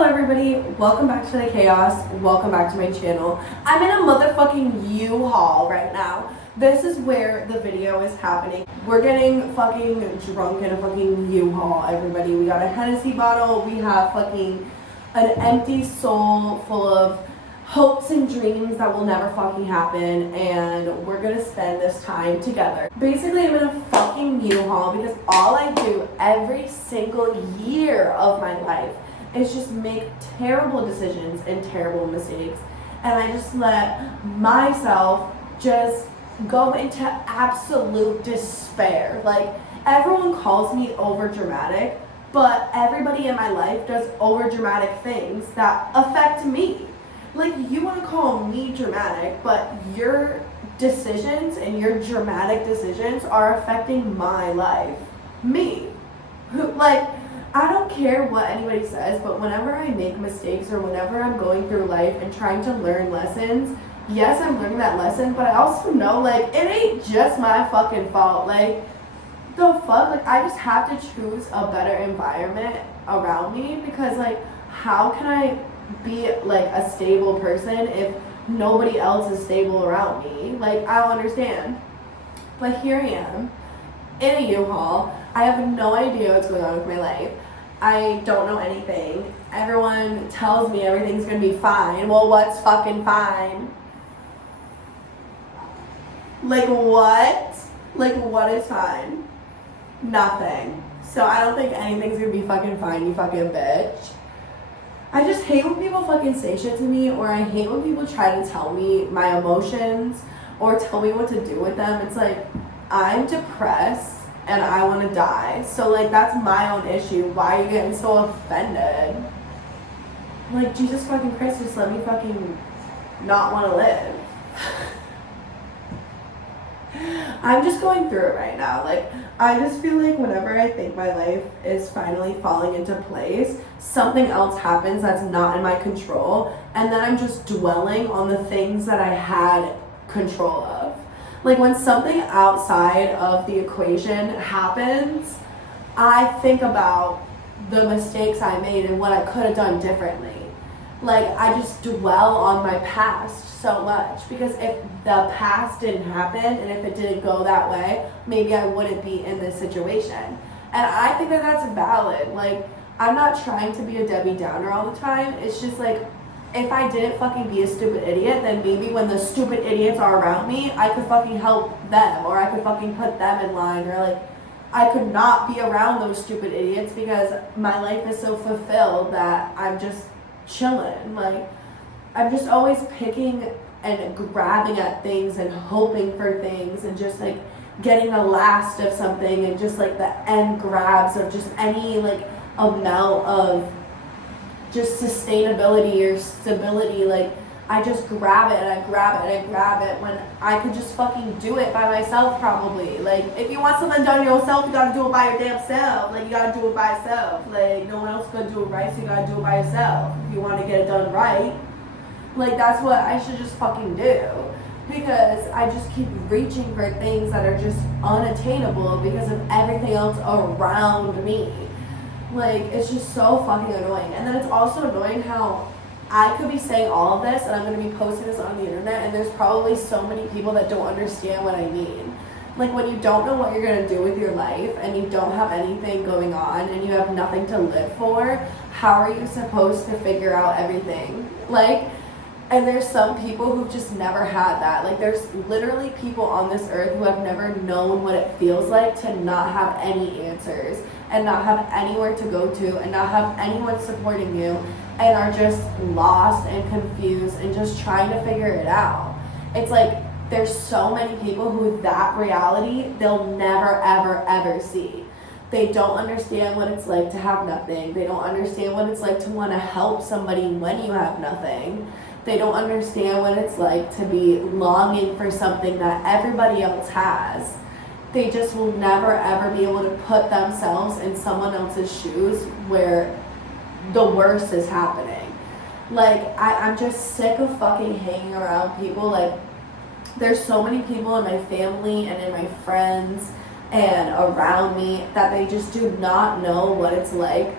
Hello everybody, welcome back to the chaos, welcome back to my channel. I'm in a motherfucking U-Haul right now. This is where the video is happening. We're getting fucking drunk in a fucking U-Haul, everybody. We got a Hennessy bottle, we have fucking an empty soul full of hopes and dreams that will never fucking happen, and we're gonna spend this time together. Basically, I'm in a fucking U-Haul because all I do every single year of my life is just make terrible decisions and terrible mistakes, and I just let myself just go into absolute despair. Like, everyone calls me over dramatic, but everybody in my life does over dramatic things that affect me. Like, you want to call me dramatic, but your decisions and your dramatic decisions are affecting my life. Me. Like, I don't care what anybody says, but whenever I make mistakes or whenever I'm going through life and trying to learn lessons, yes, I'm learning that lesson, but I also know, like, it ain't just my fucking fault. Like, the fuck? Like, I just have to choose a better environment around me because, like, how can I be, like, a stable person if nobody else is stable around me? Like, I don't understand. But here I am in a U-Haul. I have no idea what's going on with my life. I don't know anything. Everyone tells me everything's gonna be fine. Well, what's fucking fine? Like, what? Like, what is fine? Nothing. So I don't think anything's gonna be fucking fine, you fucking bitch. I just hate when people fucking say shit to me, or I hate when people try to tell me my emotions or tell me what to do with them. It's like, I'm depressed and I want to die. So, like, that's my own issue. Why are you getting so offended? Like, Jesus fucking Christ, just let me fucking not want to live. I'm just going through it right now. Like, I just feel like whenever I think my life is finally falling into place, something else happens that's not in my control, and then I'm just dwelling on the things that I had control of. Like, when something outside of the equation happens, I think about the mistakes I made and what I could have done differently. Like, I just dwell on my past so much because if the past didn't happen and if it didn't go that way, maybe I wouldn't be in this situation. And I think that that's valid. Like, I'm not trying to be a Debbie Downer all the time. It's just like, if I didn't fucking be a stupid idiot, then maybe when the stupid idiots are around me, I could fucking help them, or I could fucking put them in line, or like, I could not be around those stupid idiots because my life is so fulfilled that I'm just chilling. Like, I'm just always picking and grabbing at things and hoping for things and just like getting the last of something and just like the end grabs of just any like amount of just sustainability or stability. Like, I just grab it and I grab it and I grab it when I could just fucking do it by myself probably. Like, if you want something done yourself, you gotta do it by your damn self. Like, you gotta do it by yourself. Like, no one else gonna do it right, so you gotta do it by yourself if you want to get it done right. Like, that's what I should just fucking do, because I just keep reaching for things that are just unattainable because of everything else around me. Like, it's just so fucking annoying. And then it's also annoying how I could be saying all of this and I'm going to be posting this on the internet, and there's probably so many people that don't understand what I mean. Like, when you don't know what you're going to do with your life and you don't have anything going on and you have nothing to live for, how are you supposed to figure out everything? Like, and there's some people who've just never had that. Like, there's literally people on this earth who have never known what it feels like to not have any answers and not have anywhere to go to and not have anyone supporting you, and are just lost and confused and just trying to figure it out. It's like, there's so many people who that reality they'll never, ever, ever see. They don't understand what it's like to have nothing. They don't understand what it's like to want to help somebody when you have nothing. They don't understand what it's like to be longing for something that everybody else has. They just will never ever be able to put themselves in someone else's shoes where the worst is happening. Like, I'm just sick of fucking hanging around people. Like, there's so many people in my family and in my friends and around me that they just do not know what it's like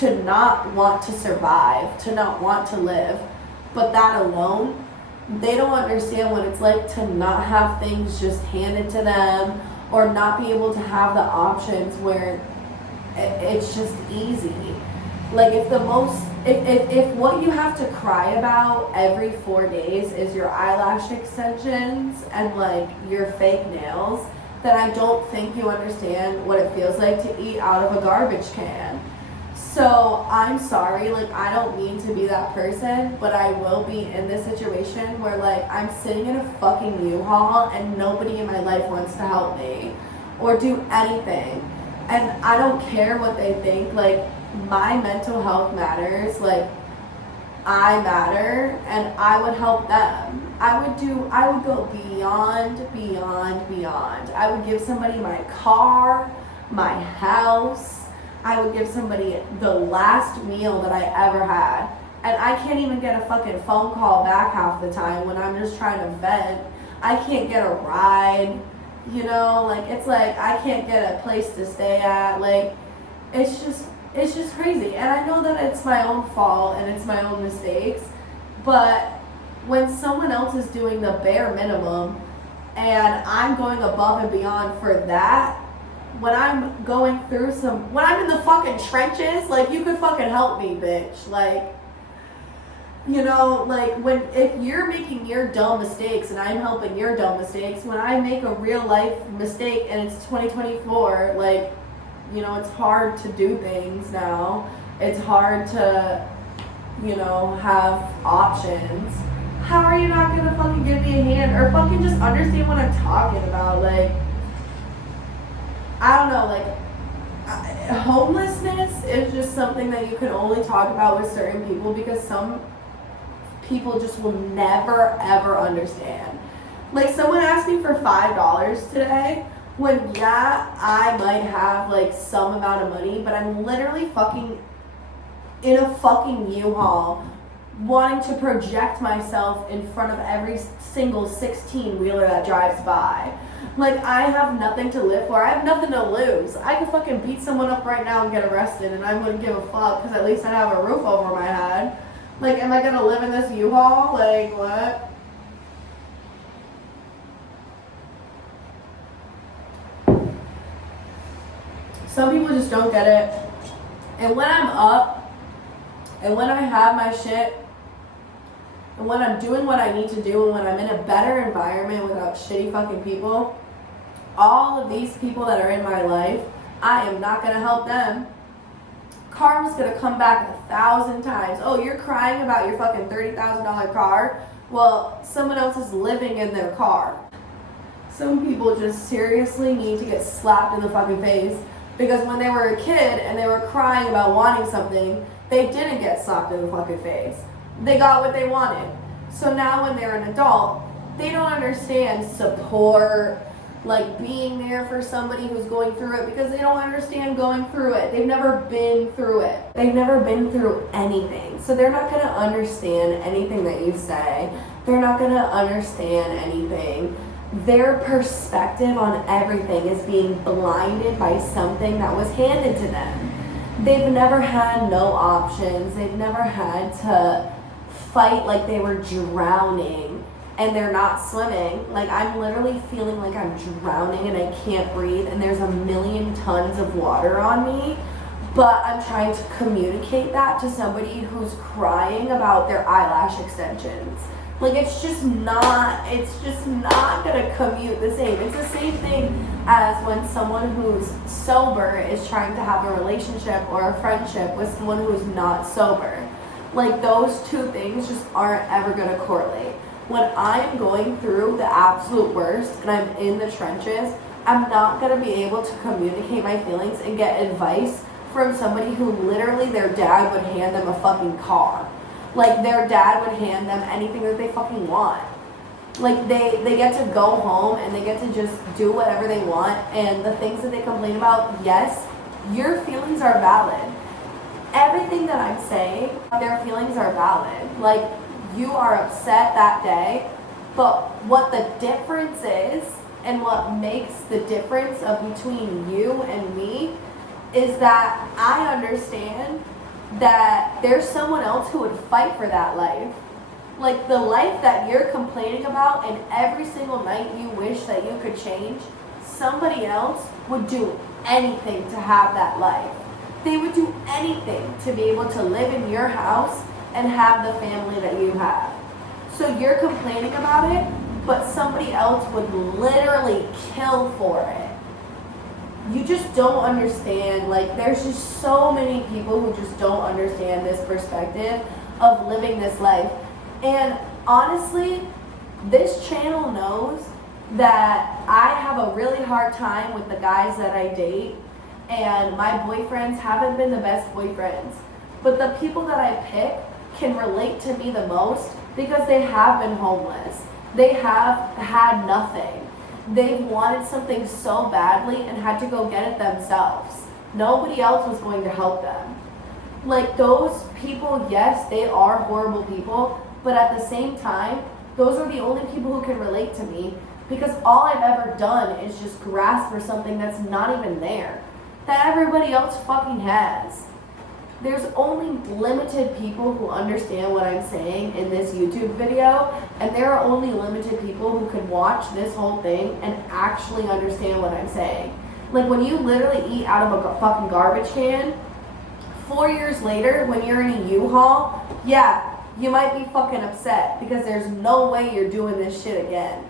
to not want to survive, to not want to live. But that alone, they don't understand what it's like to not have things just handed to them, or not be able to have the options where it's just easy. Like if what you have to cry about every 4 days is your eyelash extensions and like your fake nails, then I don't think you understand what it feels like to eat out of a garbage can. So I'm sorry, like I don't mean to be that person, but I will be in this situation where like I'm sitting in a fucking U-Haul and nobody in my life wants to help me or do anything. And I don't care what they think, like my mental health matters, like I matter, and I would help them. I would go beyond. I would give somebody my car, my house. I would give somebody the last meal that I ever had. And I can't even get a fucking phone call back half the time when I'm just trying to vent. I can't get a ride, you know, like it's like I can't get a place to stay at. Like it's just crazy. And I know that it's my own fault and it's my own mistakes, but when someone else is doing the bare minimum and I'm going above and beyond for that, when I'm going through when I'm in the fucking trenches, like you could fucking help me, bitch. Like, you know, like if you're making your dumb mistakes and I'm helping your dumb mistakes, when I make a real life mistake and it's 2024, like, you know, it's hard to do things now. It's hard to, you know, have options. How are you not gonna fucking give me a hand or fucking just understand what I'm talking about? Like, I don't know, like, homelessness is just something that you can only talk about with certain people because some people just will never, ever understand. Like, someone asked me for $5 today when, yeah, I might have, like, some amount of money, but I'm literally fucking in a fucking U-Haul wanting to project myself in front of every single 16-wheeler that drives by. Like, I have nothing to live for. I have nothing to lose. I could fucking beat someone up right now and get arrested, and I wouldn't give a fuck because at least I'd have a roof over my head. Like, am I gonna live in this U-Haul? Like, what? Some people just don't get it. And when I'm up, and when I have my shit, and when I'm doing what I need to do, and when I'm in a better environment without shitty fucking people, all of these people that are in my life, I am not going to help them. Karma's going to come back 1,000 times. Oh, you're crying about your fucking $30,000 car? Well, someone else is living in their car. Some people just seriously need to get slapped in the fucking face because when they were a kid and they were crying about wanting something, they didn't get slapped in the fucking face. They got what they wanted. So now when they're an adult, they don't understand support, like being there for somebody who's going through it because they don't understand going through it. They've never been through it. They've never been through anything. So they're not going to understand anything that you say. They're not going to understand anything. Their perspective on everything is being blinded by something that was handed to them. They've never had no options. They've never had to fight like they were drowning and they're not swimming. Like, I'm literally feeling like I'm drowning and I can't breathe and there's 1,000,000 tons of water on me, but I'm trying to communicate that to somebody who's crying about their eyelash extensions. Like, it's just not gonna commute the same. It's the same thing as when someone who's sober is trying to have a relationship or a friendship with someone who's not sober. Like, those two things just aren't ever gonna correlate. When I'm going through the absolute worst and I'm in the trenches, I'm not gonna be able to communicate my feelings and get advice from somebody who literally their dad would hand them a fucking car. Like, their dad would hand them anything that they fucking want. Like, they get to go home and they get to just do whatever they want, and the things that they complain about, yes, your feelings are valid. Everything that I'm saying, their feelings are valid. Like, you are upset that day, but what the difference is, and what makes the difference of between you and me, is that I understand that there's someone else who would fight for that life. Like the life that you're complaining about and every single night you wish that you could change, somebody else would do anything to have that life. They would do anything to be able to live in your house and have the family that you have. So you're complaining about it, but somebody else would literally kill for it. You just don't understand. Like, there's just so many people who just don't understand this perspective of living this life. And honestly, this channel knows that I have a really hard time with the guys that I date, and my boyfriends haven't been the best boyfriends. But the people that I pick can relate to me the most because they have been homeless. They have had nothing. They've wanted something so badly and had to go get it themselves. Nobody else was going to help them. Like, those people, yes, they are horrible people, but at the same time, those are the only people who can relate to me because all I've ever done is just grasp for something that's not even there, that everybody else fucking has. There's only limited people who understand what I'm saying in this YouTube video, and there are only limited people who can watch this whole thing and actually understand what I'm saying. Like, when you literally eat out of a fucking garbage can, 4 years later, when you're in a U-Haul, yeah, you might be fucking upset because there's no way you're doing this shit again.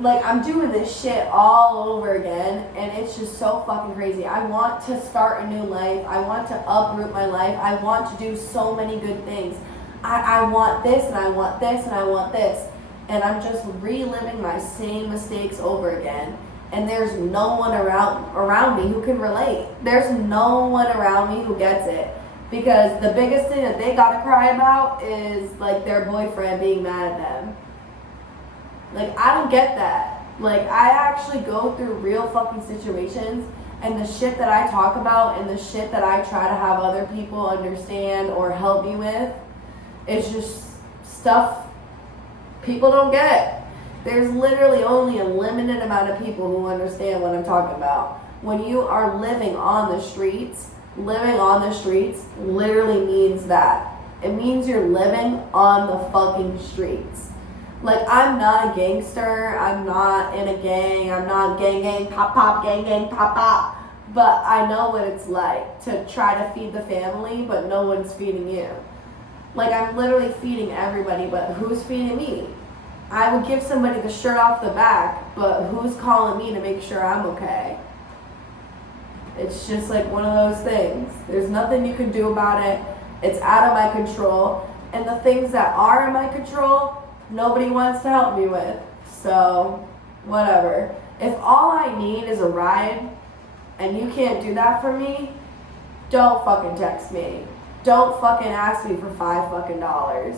Like, I'm doing this shit all over again, and it's just so fucking crazy. I want to start a new life. I want to uproot my life. I want to do so many good things. I want this, and I want this, and I want this. And I'm just reliving my same mistakes over again. And there's no one around me who can relate. There's no one around me who gets it. Because the biggest thing that they gotta cry about is, like, their boyfriend being mad at them. Like, I don't get that. Like, I actually go through real fucking situations, and the shit that I talk about and the shit that I try to have other people understand or help me with is just stuff people don't get. There's literally only a limited amount of people who understand what I'm talking about. When you are living on the streets literally means that. It means you're living on the fucking streets. Like, I'm not a gangster, I'm not in a gang, I'm not gang, pop, gang, pop. But I know what it's like to try to feed the family, but no one's feeding you. Like, I'm literally feeding everybody, but who's feeding me? I would give somebody the shirt off the back, but who's calling me to make sure I'm okay? It's just like one of those things. There's nothing you can do about it. It's out of my control. And the things that are in my control, nobody wants to help me with. So, whatever. If all I need is a ride and you can't do that for me, don't fucking text me. Don't fucking ask me for $5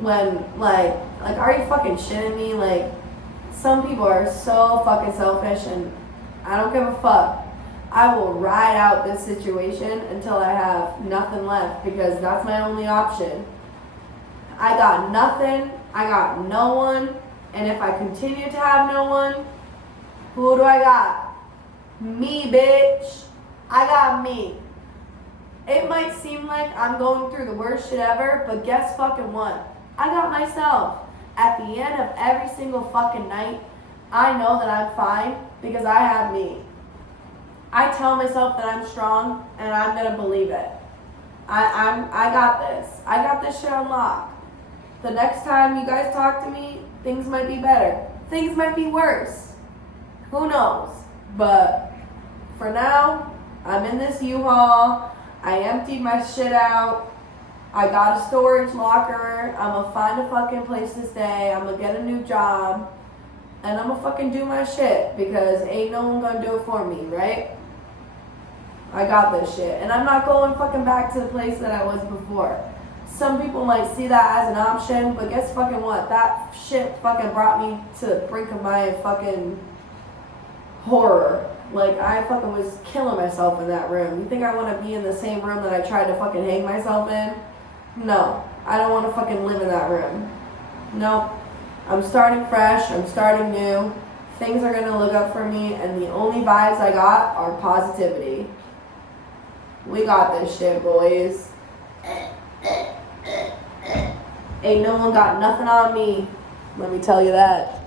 when, like, are you fucking shitting me? Like, some people are so fucking selfish, and I don't give a fuck. I will ride out this situation until I have nothing left, because that's my only option. I got nothing, I got no one, and if I continue to have no one, who do I got? Me, bitch. I got me. It might seem like I'm going through the worst shit ever, but guess fucking what? I got myself. At the end of every single fucking night, I know that I'm fine because I have me. I tell myself that I'm strong, and I'm gonna believe it. I got this. I got this shit on lock. The next time you guys talk to me, things might be better. Things might be worse. Who knows? But for now, I'm in this U-Haul. I emptied my shit out. I got a storage locker. I'm gonna find a fucking place to stay. I'm gonna get a new job. And I'm gonna fucking do my shit, because ain't no one gonna do it for me, right? I got this shit. And I'm not going fucking back to the place that I was before. Some people might see that as an option, but guess fucking what? That shit fucking brought me to the brink of my fucking horror. Like, I fucking was killing myself in that room. You think I want to be in the same room that I tried to fucking hang myself in? No. I don't want to fucking live in that room. Nope. I'm starting fresh. I'm starting new. Things are going to look up for me, and the only vibes I got are positivity. We got this shit, boys. Ain't no one got nothing on me. Let me tell you that.